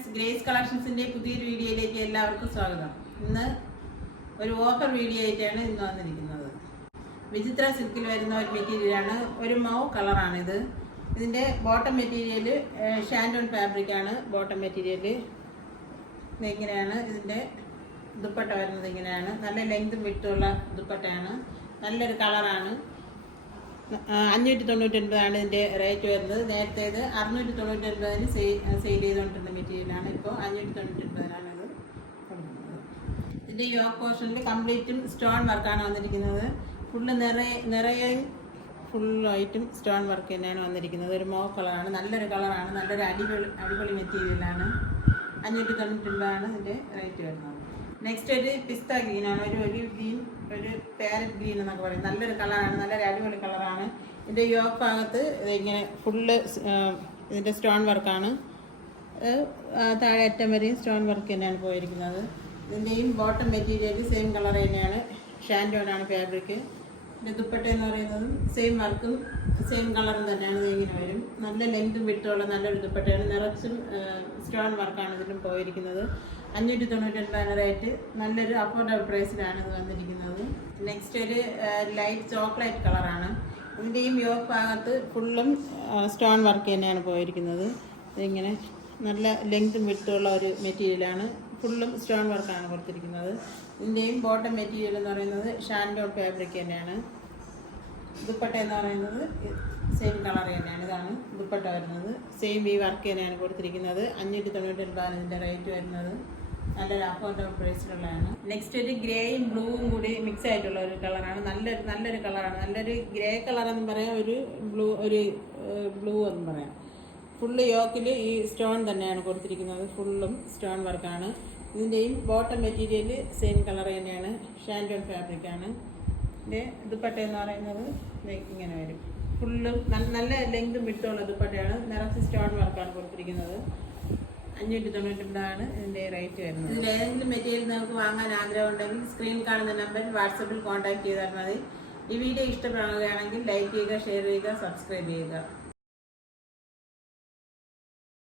Friends, grace കളക്ഷൻസിൻ്റെ പുതിയൊരു വീഡിയോയിലേക്ക് എല്ലാവർക്കും സ്വാഗതം. ഇന്ന് ഒരു ഓഫർ വീഡിയോ ആയിട്ടാണ് ഇന്ന് വന്നിരിക്കുന്നത്. വിചിത്ര സിൽക്കിൽ വരുന്ന ഒരു മെറ്റീരിയലാണ്, ഒരു മൗ കളറാണിത്. ഇതിൻ്റെ ബോട്ടം മെറ്റീരിയൽ ഷാൻഡോൺ ഫാബ്രിക്കാണ്. ബോട്ടം മെറ്റീരിയൽ ഇങ്ങനെയാണ്. ഇതിൻ്റെ ദുപ്പട്ട വരുന്നത് ഇങ്ങനെയാണ്. നല്ല ലെങ്തും വിട്ടുള്ള ദുപ്പട്ടയാണ്. നല്ലൊരു കളറാണ്. 599 ഇതിൻ്റെ റേറ്റ് വരുന്നത്. നേരത്തേത് 699 സെയിൽ ചെയ്തുകൊണ്ടിരുന്ന മെറ്റീരിയലാണ്. ഇപ്പോൾ 599 ഇത് കൊടുക്കുന്നത്. ഇതിൻ്റെ യോക്ക് പോർഷനിൽ കംപ്ലീറ്റും സ്റ്റോൺ വർക്കാണ് വന്നിരിക്കുന്നത്. ഫുള്ള് നിറയെ ഫുള്ളായിട്ടും സ്റ്റോൺ വർക്ക് തന്നെയാണ് വന്നിരിക്കുന്നത്. ഒരു മോ കളറാണ്. നല്ലൊരു കളറാണ്. നല്ലൊരു അടിപൊളി മെറ്റീരിയലാണ്. 599 ഇതിൻ്റെ റേറ്റ് വരുന്നത്. നെക്സ്റ്റ് ഒരു പിസ്ത ഗ്രീനാണ്. ഒരു ഗ്രീൻ, ഒരു പാരറ്റ് ഗ്രീൻ എന്നൊക്കെ പറയും. നല്ലൊരു കളറാണ്. നല്ലൊരു അടിപൊളി കളറാണ്. ഇതിൻ്റെ യോക്ക് ഭാഗത്ത് ഇങ്ങനെ ഫുള്ള് ഇതിൻ്റെ സ്റ്റോൺ വർക്കാണ്. താഴെ അറ്റം വരെയും സ്റ്റോൺ വർക്ക് തന്നെയാണ് പോയിരിക്കുന്നത്. ഇതിൻ്റെയും ബോട്ടം മെറ്റീരിയൽ സെയിം കളർ തന്നെയാണ്. ഷാൻഡോനാണ് ഫാബ്രിക്. ഇതിൻ്റെ ദുപ്പട്ട എന്ന് പറയുന്നതും സെയിം വർക്കും സെയിം കളറും തന്നെയാണ്. ഇത് ഇങ്ങനെ വരും. നല്ല ലെങ്തും വിട്ടുള്ള നല്ലൊരു ദുപ്പട്ടയാണ്. നിറച്ചും സ്റ്റോൺ വർക്കാണ് ഇതിലും പോയിരിക്കുന്നത്. 599 റേറ്റ്. നല്ലൊരു അഫോർഡബിൾ പ്രൈസിലാണ് ഇത് വന്നിരിക്കുന്നത്. നെക്സ്റ്റ് ഒരു ലൈറ്റ് ചോക്ലേറ്റ് കളറാണ്. ഇതിൻ്റെയും യോക്ക് ഭാഗത്ത് ഫുള്ളും സ്റ്റോൺ വർക്ക് തന്നെയാണ് പോയിരിക്കുന്നത്. ഇതിങ്ങനെ നല്ല ലെങ്തും വിട്ടുള്ള ഒരു മെറ്റീരിയലാണ്. ഫുള്ളും സ്റ്റോൺ വർക്കാണ് കൊടുത്തിരിക്കുന്നത്. ഇതിൻ്റെയും ബോട്ടം മെറ്റീരിയൽ എന്ന് പറയുന്നത് ഷാൻഡോൺ ഫാബ്രിക് തന്നെയാണ്. ദുപ്പട്ട എന്ന് പറയുന്നത് സെയിം കളർ തന്നെയാണ്. ഇതാണ് ദുപ്പട്ട വരുന്നത്. സെയിം ഈ വർക്ക് തന്നെയാണ് കൊടുത്തിരിക്കുന്നത്. 599 ഇതിൻ്റെ റേറ്റ് വരുന്നത്. നല്ലൊരു അഫോർഡബിൾ പ്രൈസിലുള്ളതാണ്. നെക്സ്റ്റ് ഒരു ഗ്രേയും ബ്ലൂവും കൂടി മിക്സ് ആയിട്ടുള്ള ഒരു കളറാണ്. നല്ലൊരു കളറാണ്. നല്ലൊരു ഗ്രേ കളറെന്നും പറയാം, ഒരു ബ്ലൂ എന്നും പറയാം. ഫുള്ള് യോക്കിൽ ഈ സ്റ്റോൺ തന്നെയാണ് കൊടുത്തിരിക്കുന്നത്. ഫുള്ളും സ്റ്റോൺ വർക്കാണ്. ഇതിൻ്റെയും ബോട്ടം മെറ്റീരിയൽ സെയിം കളർ തന്നെയാണ്. ഷാൻഡോൺ ഫാബ്രിക്കാണ്. ഇതിൻ്റെ ദുപ്പട്ട എന്ന് പറയുന്നത് ഇങ്ങനെ വരും. ഫുള്ളും നല്ല ലെങ്തും വിട്ടുള്ള ദുപ്പട്ടയാണ്. നിറച്ച് സ്റ്റോൺ വർക്കാണ് കൊടുത്തിരിക്കുന്നത്. 599 ഇതിൻ്റെ റേറ്റ് വരുന്നത്. ഇതിൽ ഏതെങ്കിലും മെറ്റീരിയൽ നമുക്ക് വാങ്ങാൻ ആഗ്രഹമുണ്ടെങ്കിൽ സ്ക്രീനിൽ കാണുന്ന നമ്പറിൽ വാട്സപ്പിൽ കോൺടാക്ട് ചെയ്താൽ മതി. ഈ വീഡിയോ ഇഷ്ടപ്പെടുകയാണെങ്കിൽ ലൈക്ക് ചെയ്യുക, ഷെയർ ചെയ്യുക, സബ്സ്ക്രൈബ് ചെയ്യുക.